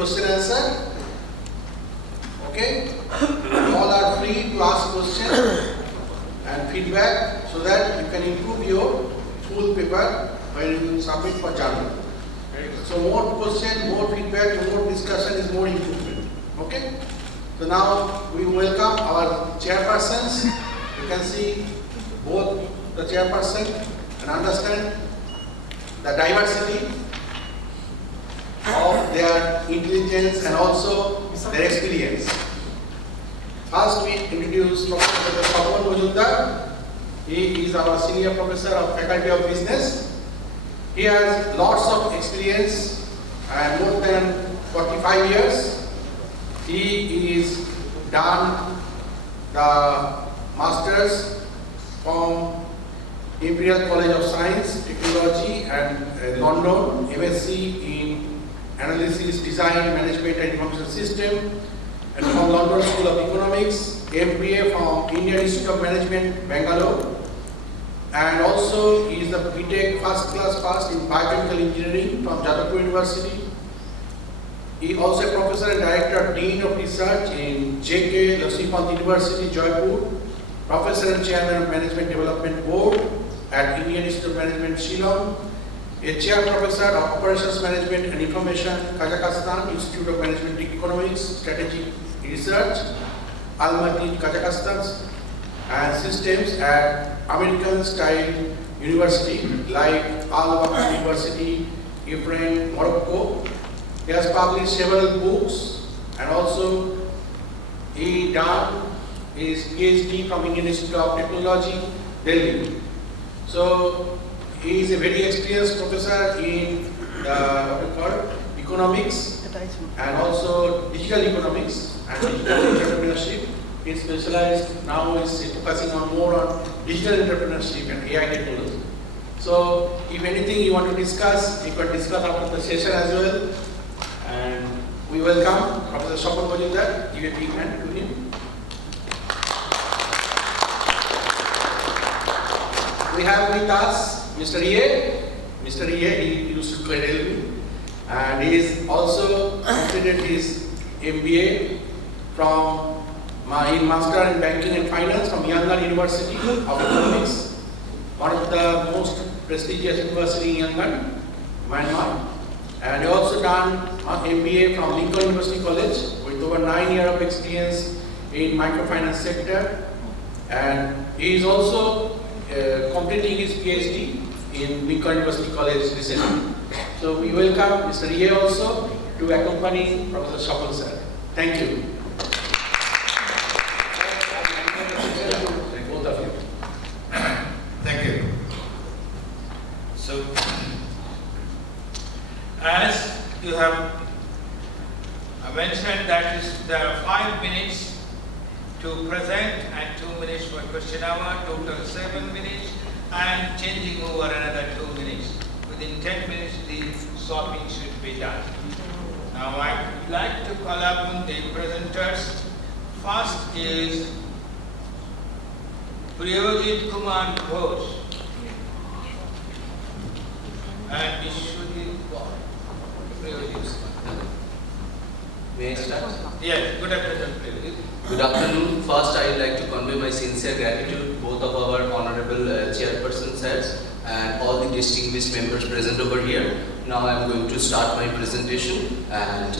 question answer. Okay? All are free to ask questions and feedback so that you can improve your full paper when you submit for journal. So more question, more feedback, more discussion is more improvement. Okay? So now we welcome our chairpersons. You can see both the chairperson and understand the diversity of their intelligence and also their experience. First we introduce Professor Pawan Mujumdar. He is our senior professor of Faculty of Business. He has lots of experience and more than 45 years. He is done the Masters from Imperial College of Science, Technology and London, MSc in Analysis, Design, Management and Information System, and from London School of Economics, MBA from Indian Institute of Management, Bangalore, and also he is the BTech first class passed in Biochemical Engineering from Jadavpur University. He is also a professor and director, Dean of Research in JK Lakshmipant University, Jaipur, professor and chairman of Management Development Board at Indian Institute of Management, Shillong, a chair professor of Operations Management and Information, Kazakhstan, Institute of Management Economics, Strategic Research, Almaty, Kazakhstan, and systems at American Style University like Al-Waqt University, Ifrane, Morocco. He has published several books and also he done his PhD from Indian Institute of Technology, Delhi. So he is a very experienced professor in economics and also digital economics and digital entrepreneurship. He is specialized now is focusing on more on digital entrepreneurship and AI technology. So if anything you want to discuss, you can discuss after the session as well. And we welcome Professor Pawan Mujumdar. Give a big hand to him. We have with us Mr. Ye. Mr. Ye, he used to credit me, and he is also completed his MBA from in Master in Banking and Finance from Yangon University of Economics, one of the most prestigious university in Yangon, Myanmar. And he also done an MBA from Lincoln University College with over 9 years of experience in microfinance sector, and he is also completing his PhD in Lincoln University College recently. So we welcome Mr. Ye also to accompany Professor Pawan sir. Thank you. Both of you. Thank you. So, as you have mentioned, that is there are 5 minutes to present and 2 minutes for question hour, total 7 minutes, and changing over another 2 minutes. Within 10 minutes, the swapping should be done. Now, I would like to call upon the presenters. First is Priyojit Kumar Ghosh and Vishwajit Priyojit. May I start? Yes, good afternoon, please. Good afternoon. First, I would like to convey my sincere gratitude to both of our honorable chairpersons sirs and all the distinguished members present over here. Now I am going to start my presentation, and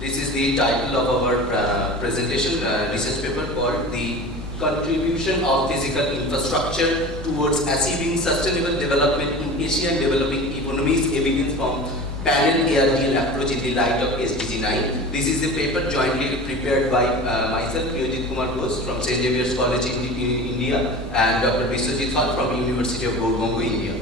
this is the title of our presentation, research paper called The Contribution of Physical Infrastructure Towards Achieving Sustainable Development in Asian Developing Economies, Evidence from Panel ARDL Approach in the Light of SDG 9. This is a paper jointly prepared by myself, Priyojit Kumar Ghosh from St. Xavier's College in India, and Dr. Vishwajit from University of Gurgaon, India.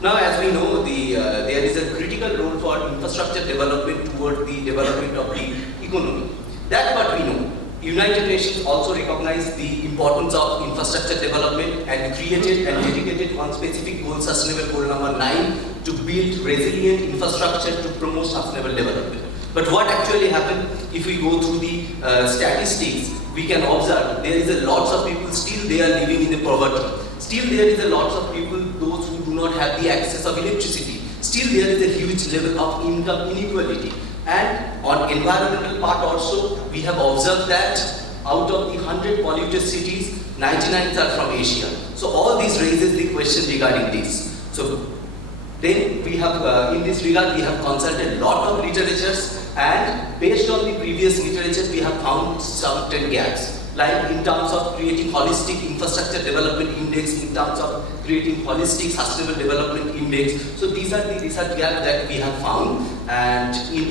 Now, as we know, there is a critical role for infrastructure development toward the development of the economy. That's what we know. United Nations also recognized the importance of infrastructure development and created and dedicated one specific goal, sustainable goal number 9, to build resilient infrastructure to promote sustainable development. But what actually happened, if we go through the statistics, we can observe there is a lots of people still they are living in the poverty. Still there is a lots of people, those who do not have the access of electricity. Still there is a huge level of income inequality. And on environmental part also, we have observed that out of the 100 polluted cities, 99 are from Asia. So all these raises the question regarding this. So then we have, in this regard, we have consulted a lot of literatures, and based on the previous literature, we have found certain gaps. Like in terms of creating holistic infrastructure development index, in terms of creating holistic sustainable development index. So these are the research gaps that we have found, and in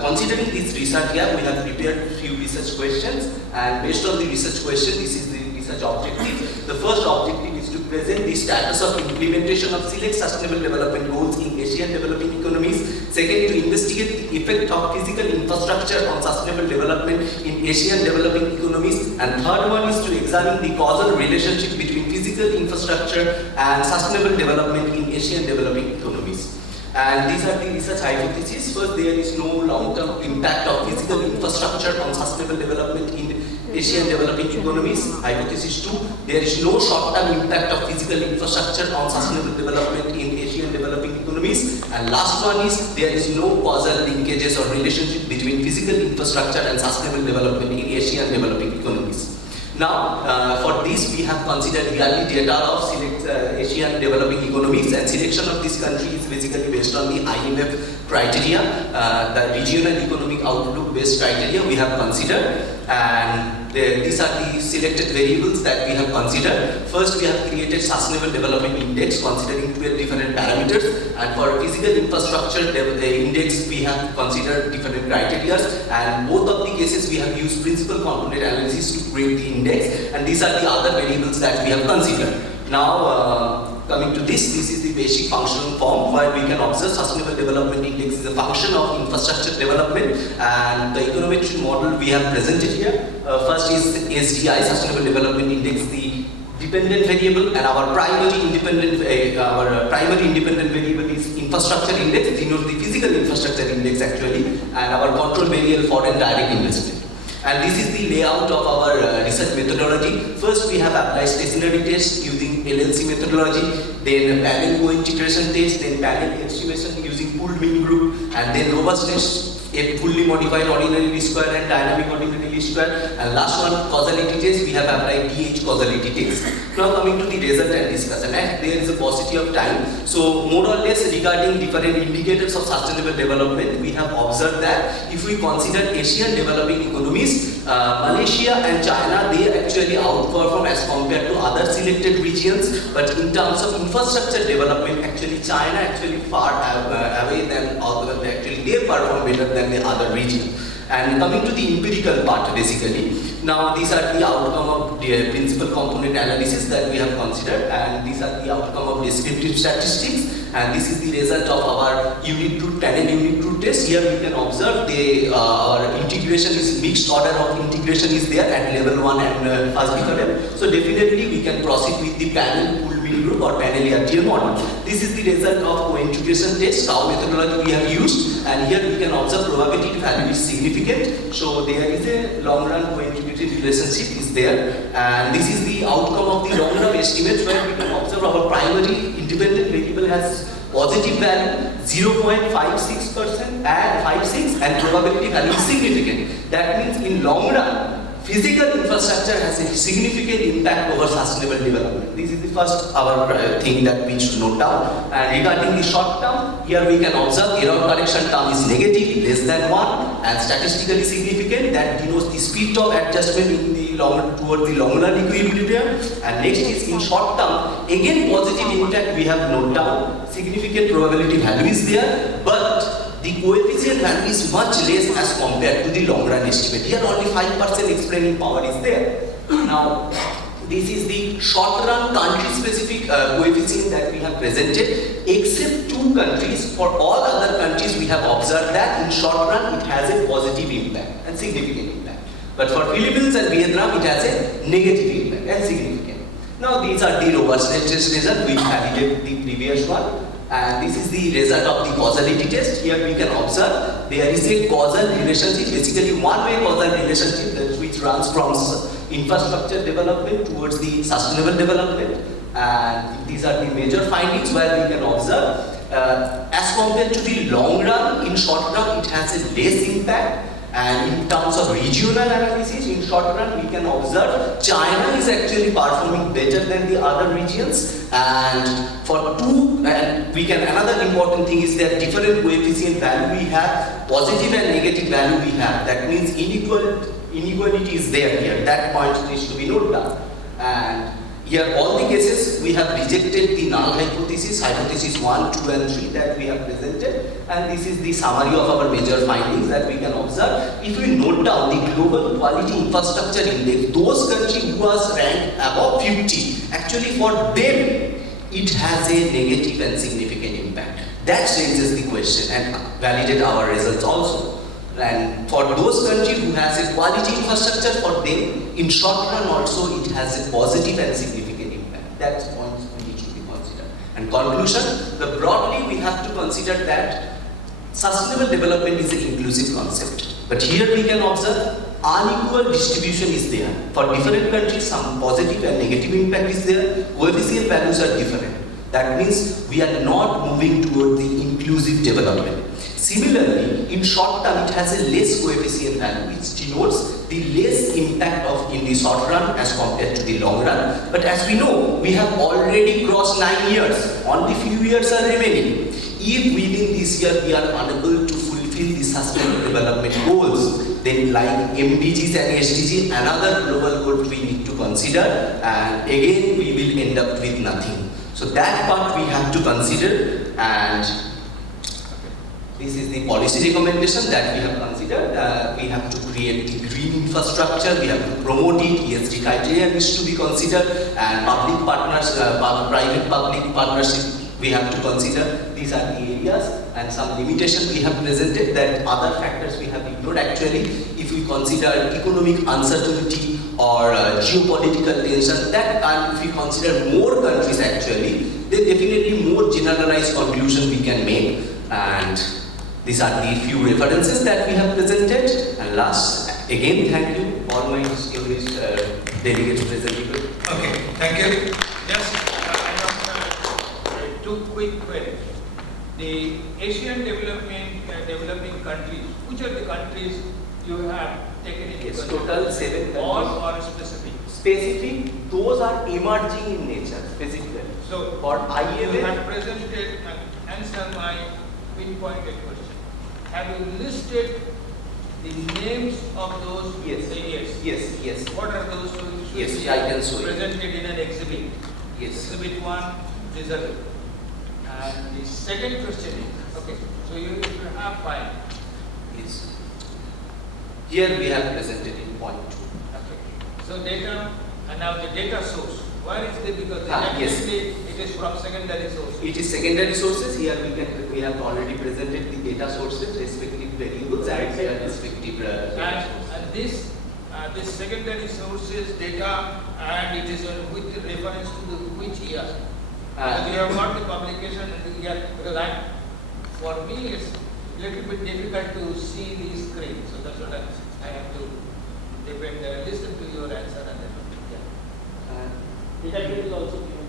considering this research gap, we have prepared few research questions, and based on the research question, this is the research objective. The first objective is to present the status of implementation of select sustainable development goals in Asian developing economies. Second, to investigate the effect of physical infrastructure on sustainable development in Asian developing economies. And third one is to examine the causal relationship between physical infrastructure and sustainable development in Asian developing economies. And these are the research hypotheses. First, there is no long-term impact of physical infrastructure on sustainable development in Asian developing economies. Hypothesis 2, there is no short-term impact of physical infrastructure on sustainable development in Asian developing economies. And last one is, there is no causal linkages or relationship between physical infrastructure and sustainable development in Asian developing economies. Now, for this we have considered yearly data of select Asian developing economies, and selection of this country is basically based on the IMF criteria, the regional economic outlook based criteria we have considered, and these are the selected variables that we have considered. First, we have created sustainable development index considering 12 different parameters, and for physical infrastructure index we have considered different criteria, and both of the cases we have used principal component analysis to create the index, and these are the other variables that we have considered. Now, coming to this is the basic functional form where we can observe sustainable development index is a function of infrastructure development, and the econometric model we have presented here. First is SDI, Sustainable Development Index, the dependent variable, and our primary independent variable is infrastructure index, denotes the physical infrastructure index actually, and our control variable foreign direct investment. And this is the layout of our research methodology. First, we have applied stationary tests using LLC methodology, then panel co-integration test, then panel estimation using pooled mean group, and then robustness, a fully modified ordinary least square and dynamic ordinary least square, and last one, causality test, we have applied DH causality test. Now coming to the result and discussion, and there is a paucity of time. So more or less regarding different indicators of sustainable development, we have observed that if we consider Asian developing economies, Malaysia and China, they actually outperform as compared to other selected regions, but in terms of infrastructure development, actually China actually far away than other, actually they perform better than the other region. And coming to the empirical part basically, now these are the outcome of the principal component analysis that we have considered, and these are the outcome of descriptive statistics, and this is the result of our unit root panel unit root test. Here we can observe our integration is mixed order of integration is there at level 1 and first level. So definitely we can proceed with the panel pool mean group or panel RTL model. This is the result of co-integration test, how methodology we have used, and here we can observe probability value is significant. So there is a long run co-integrated relationship is there, and this is the outcome of the long run estimates where we can observe our primary independent variable has positive value 0.56% and 56, and probability value is significant. That means in long run, physical infrastructure has a significant impact over sustainable development. This is the first our thing that we should note down. And regarding the short term, here we can observe error correction term is negative, less than 1, and statistically significant, that denotes the speed of adjustment in the towards the long run equilibrium. And next is in short term, again positive impact we have noted down, significant probability value is there, but the coefficient value is much less as compared to the long run estimate. Here only 5% explaining power is there. Now, this is the short run country specific coefficient that we have presented. Except 2 countries, for all other countries we have observed that in short run it has a positive impact and significant impact. But for Philippines and Vietnam it has a negative impact and significant. Now these are the robustness test result which validated the previous one. And this is the result of the causality test. Here we can observe there is a causal relationship, basically one-way causal relationship that which runs from infrastructure development towards the sustainable development. And these are the major findings where we can observe as compared to the long run, in short run, it has a less impact. And in terms of regional analysis, in short run, we can observe China is actually performing better than the other regions. And for another important thing is that different coefficient value we have, positive and negative value we have. That means inequality is there here. That point needs to be noted down. And here, all the cases we have rejected the null hypothesis 1, 2, and 3 that we have presented, and this is the summary of our major findings that we can observe. If we note down the global quality infrastructure index, those countries who was ranked above 50, actually for them it has a negative and significant impact. That raises the question and validate our results also. And for those countries who has a quality infrastructure, for them, in short run also, it has a positive and significant impact. That's points we need to be considered. And conclusion, broadly we have to consider that sustainable development is an inclusive concept. But here we can observe unequal distribution is there. For different countries, some positive and negative impact is there. Coefficient values are different. That means we are not moving toward the inclusive development. Similarly, in short term, it has a less coefficient value, which denotes the less impact in the short run as compared to the long run. But as we know, we have already crossed 9 years. Only few years are remaining. If within this year we are unable to fulfill the sustainable development goals, then like MDGs and SDGs, another global goal we need to consider, and again we will end up with nothing. So that part we have to consider, and this is the policy recommendation that we have considered. We have to create the green infrastructure, we have to promote it, ESG criteria needs to be considered, and public partners, private-public partnership we have to consider. These are the areas, and some limitations we have presented, that other factors we have ignored actually. If we consider economic uncertainty or geopolitical tension, that time if we consider more countries actually, then definitely more generalized conclusion we can make. And these are the few references that we have presented. And last, again, thank you all my distinguished delegates present. Okay, thank you. Just two quick queries. The Asian developing countries, which are the countries you have taken into Yes, consideration? total 7 countries. All or specific? Specific, those are emerging in nature, specifically. So, for you IMF, have presented and answered my pinpointed question. Have you listed the names of those areas? Yes. What are those? Yes, I can show you. Presented in an exhibit. Yes. Exhibit 1, result. And the second question is, okay, so you have 5. Yes. Here we have presented in point 2. Okay. So data, and now the data source. Where is it? Because Yes. it is from secondary source. It is secondary sources. Here we have already presented the data sources, respective variables and their respective And this secondary sources data, and it is with reference to which year? Because you have got the publication and the year. Because for me it's a little bit difficult to see the screen, so that's what I have to listen to your answer and then. Data period is also given.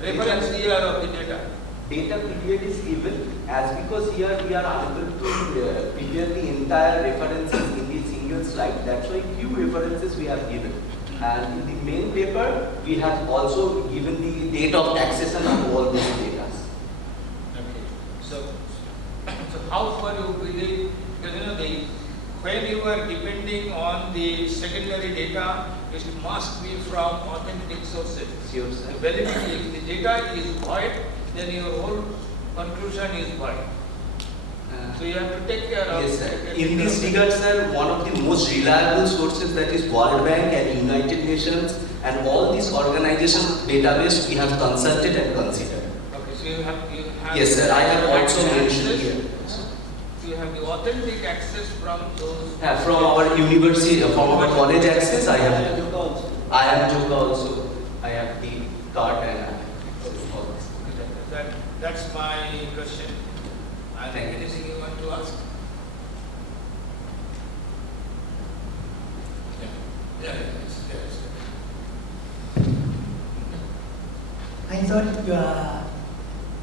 Reference year of the data. Data period is given as because here we are unable to prepare the entire references in the single slide. That's why few references we have given. And in the main paper, we have also given the date of accession of all these data. Okay. So how far you believe, because when you are depending on the secondary data, it must be from authentic sources. Sure, sir. The validity, if the data is void, then your whole conclusion is void. So you have to take care of. Yes, sir. In this regard, sir, one of the most reliable sources, that is World Bank and United Nations and all these organizations database we have consulted and considered. Okay, so you have. Yes, sir. I have also mentioned here. You have the authentic access from those. From our university, from our college access, I have Joka also. I have the card and all this. That's my question. I think anything you want to ask? Yeah. Yes. I thought your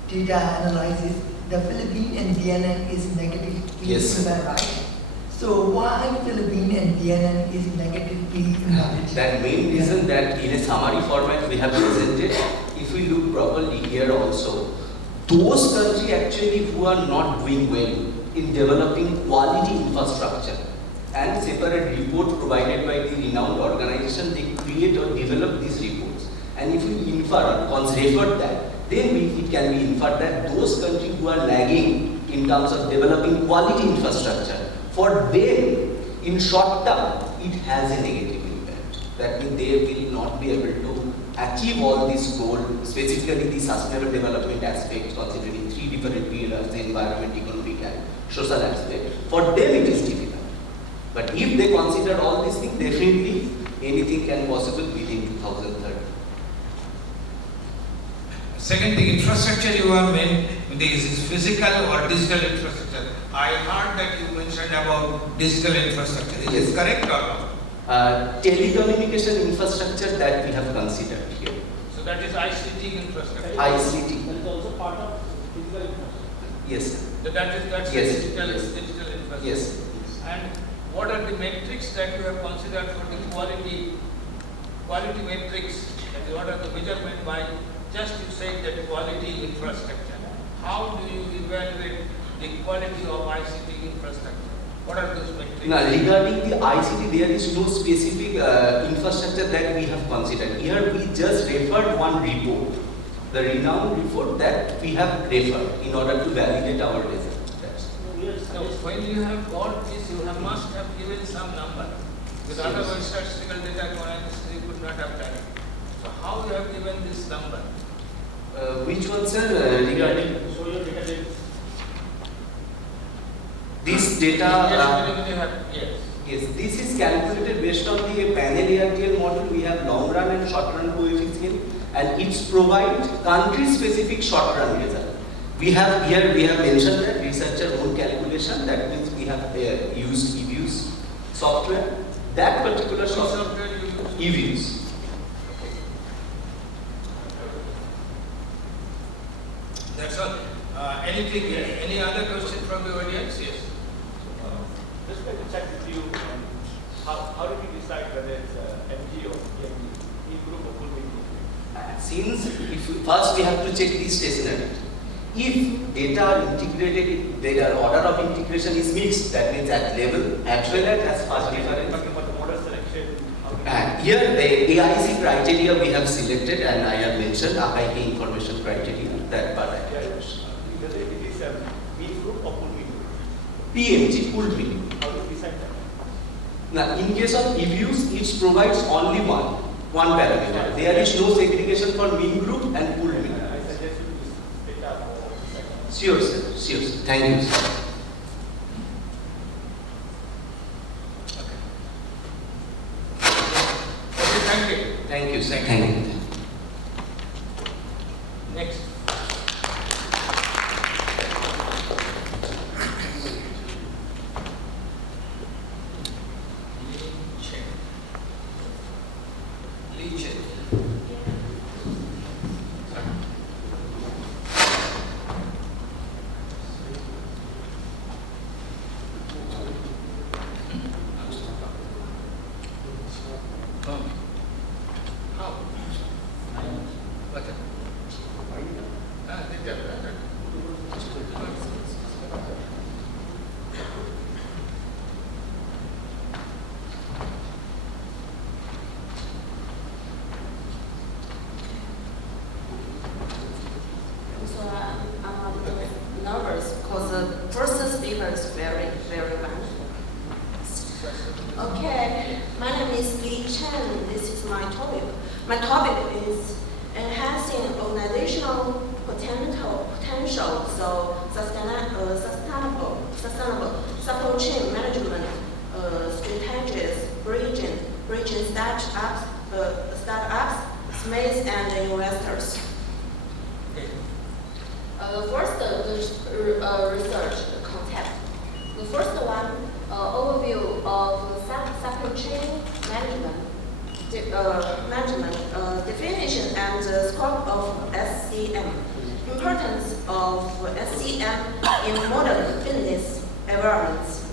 data analysis the Philippine and Vietnam is negatively Yes. impacted, right? So why Philippine and Vietnam is negatively impacted? That main reason that in a summary format we have presented, if we look properly here also, those countries actually who are not doing well in developing quality infrastructure and separate report provided by the renowned organization, they create or develop these reports. And if we infer or refer that, then it can be inferred that those countries who are lagging in terms of developing quality infrastructure, for them, in short term, it has a negative impact. That means they will not be able to achieve all these goals, specifically the sustainable development aspect, considering three different pillars, the environment, economic and social aspect. For them it is difficult. But if they consider all these things, definitely anything can possible within 2030. Second thing, infrastructure you have meant, is it physical or digital infrastructure? I heard that you mentioned about digital infrastructure. Is Yes. it correct or not? Telecommunication infrastructure that we have considered here. So that is ICT infrastructure. ICT. That is also part of physical infrastructure. Yes. So that's Yes. digital, Yes. digital infrastructure. Yes. And what are the metrics that you have considered for the quality metrics? That is, what are the measurement by, just you said that quality infrastructure. How do you evaluate the quality of ICT infrastructure? What are those metrics? Now, regarding the ICT, there is no specific infrastructure that we have considered. Here we just referred one report, the renowned report that we have referred in order to validate our result. Now, when you have got this, you must have given some number. With Yes. otherwise statistical data analysis, you could not have done it. So how you have given this number? Which one, sir? Regarding So your data is this data, Yes, you have, yes. yes, this is calculated based on the panel ARTL model. We have long run and short run coefficient, and it provides country specific short run result. We have mentioned that researcher own calculation. That means we have used EViews software. That particular Which software, software you use? EViews. That's all. Anything, any other question from the audience? Yes. just like to check with you, how did you decide whether it's MG or EMG, E-group or full group? Since first we have to check the stationarity. If data are integrated, their order of integration is mixed, that means at level, as well as fast difference. Talking about the model selection, how do you- And here the AIC criteria we have selected, and I have mentioned AIP information criteria, that part I Yeah, have yeah. mentioned. Whether it is mean group or full mean group, PMG, pooled meaning. how do you decide that? Now, in case of EViews, it provides only one parameter. There is no segregation for mean group and pooled mean. I suggest you use data for the second. Sure, sir. Sure, sir. Thank you, sir. Okay, thank you. Thank you, sir. Thank you. Thank you. Next. Lee Chen. How? What? They tell that. So I'm a little nervous because the first speaker is very, very bad. Okay, my name is Lee Chen. This is my topic. My topic is enhancing organizational potential, so sustainable supply chain management, strategies, bridging startups, SMEs, and investors. Okay. First, the research concept. The first one, overview of supply chain management, definition and the scope of SCM, importance of SCM in modern business environments.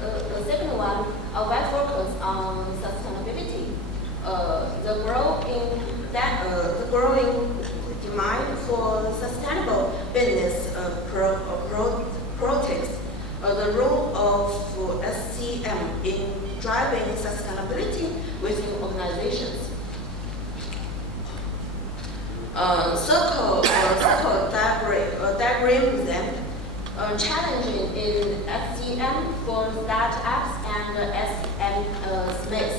The second one, a wide focus on sustainability. The growing demand for sustainable business practices. The role of SCM in driving sustainability within organizations. Circle diagram them. Challenging in SCM for startups and SMEs.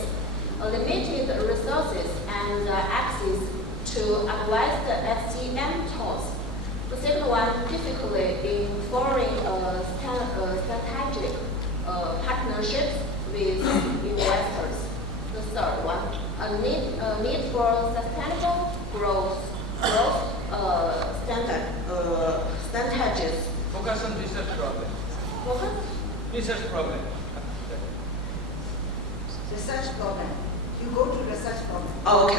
Limited resources and access to advanced SCM tools. The second one, difficulty in forming strategic partnerships with investors. The third one, a need for sustainable growth strategies. Focus on research problem. Focus? Research problem. Research program. You go to research program. Oh, okay.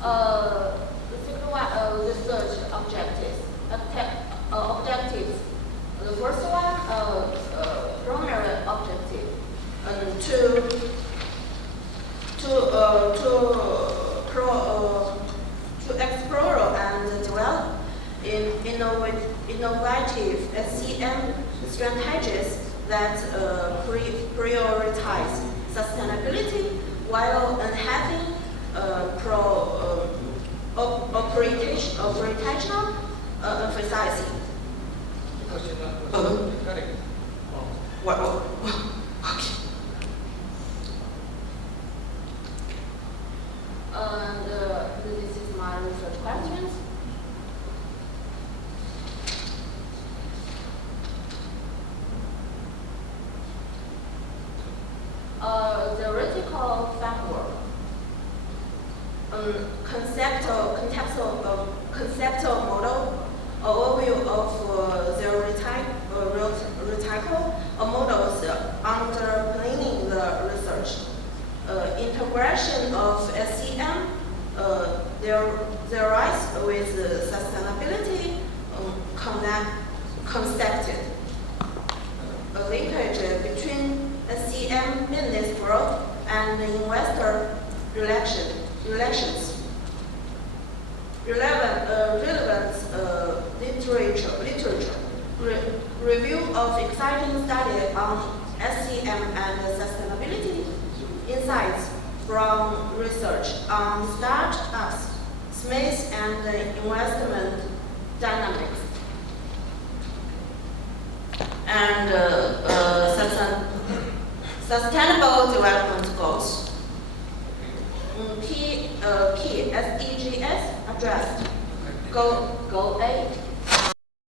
The second one, research objectives. Objectives. The first one, primary objective, to explore and develop innovative SCM strategies that prioritize sustainability while enhancing operational efficiency. Question one. Correct. What? Okay. And this is my research questions. Theoretical framework. Conceptual model, overview of theoretical models underpinning the research. Integration of SCM, their rise with sustainability concepted. A linkage between SCM business growth and investor relations. Relevant literature. Review of exciting study on SCM and sustainability. Insights from research on startups, SMEs, and investment dynamics. And sustainable development goals. Key SDGs addressed. Goal 8.